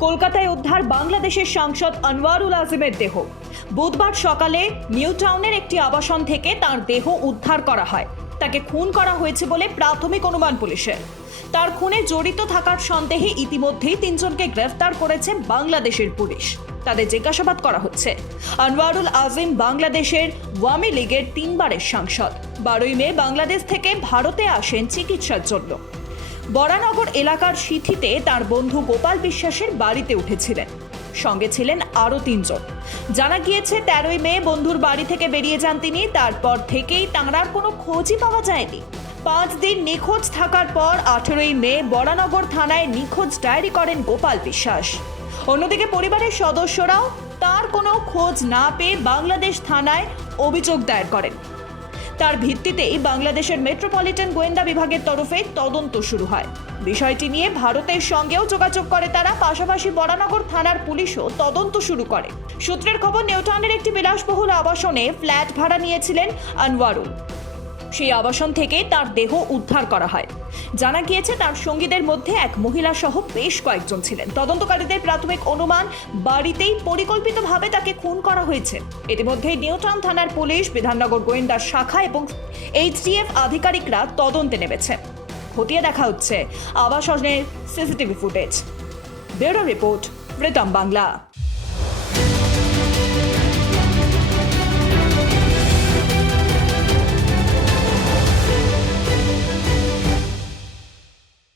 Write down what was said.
কলকাতায় উদ্ধার বাংলাদেশের সাংসদ আনোয়ারুল আজিমের দেহ। বুধবার সকালে নিউ টাউনের একটি আবাসন থেকে তার দেহ উদ্ধার করা হয়। তাকে খুন করা হয়েছে বলে প্রাথমিক অনুমান পুলিশের। তার খুনে জড়িত থাকার সন্দেহে ইতিমধ্যেই তিনজনকে গ্রেফতার করেছে বাংলাদেশের পুলিশ। তাদের জিজ্ঞাসাবাদ করা হচ্ছে। আনোয়ারুল আজিম বাংলাদেশের ওয়ামী লীগের তিনবারের সাংসদ। বারোই মে বাংলাদেশ থেকে ভারতে আসেন চিকিৎসার জন্য। বরানগর এলাকার সিথিতে তার বন্ধু গোপাল বিশ্বাসের বাড়িতে উঠেছিলেন। সঙ্গে ছিলেন আরও তিনজন। জানা গিয়েছে, তেরোই মে বন্ধুর বাড়ি থেকে বেরিয়ে যান তিনি। তারপর থেকেই তাঁর কোনো খোঁজই পাওয়া যায়নি। পাঁচ দিন নিখোঁজ থাকার পর আঠেরোই মে বরানগর থানায় নিখোঁজ ডায়েরি করেন গোপাল বিশ্বাস। অন্যদিকে পরিবারের সদস্যরাও তার কোনো খোঁজ না পেয়ে বাংলাদেশ থানায় অভিযোগ দায়ের করেন। তার ভিত্তিতেই বাংলাদেশের মেট্রোপলিটন গোয়েন্দা বিভাগের তরফে তদন্ত শুরু হয়। বিষয়টি নিয়ে ভারতের সঙ্গেও যোগাযোগ করে তারা, পাশাপাশি বরানগর থানার পুলিশও তদন্ত শুরু করে। সূত্রের খবর নিউটাউনের একটি বিলাসবহুল আবাসনে ফ্ল্যাট ভাড়া নিয়েছিলেন আনোয়ারুল। সেই আবাসন থেকে তার দেহ উদ্ধার করা হয়। জানা গিয়েছে তার সঙ্গীদের মধ্যে এক মহিলা সহ বেশ কয়েকজন ছিলেন। তদন্তকারীদের প্রাথমিক অনুমান, বাড়িতেই পরিকল্পিতভাবে তাকে খুন করা হয়েছে। ইতিমধ্যে নিউটাউন থানার পুলিশ, বিধাননগর গোয়েন্দা শাখা এবং এইচডিএফ আধিকারিকরা তদন্তে নেমেছে। খতিয়ে দেখা হচ্ছে আবাসনের CCTV footage. Bureau report, Pritam Bangla.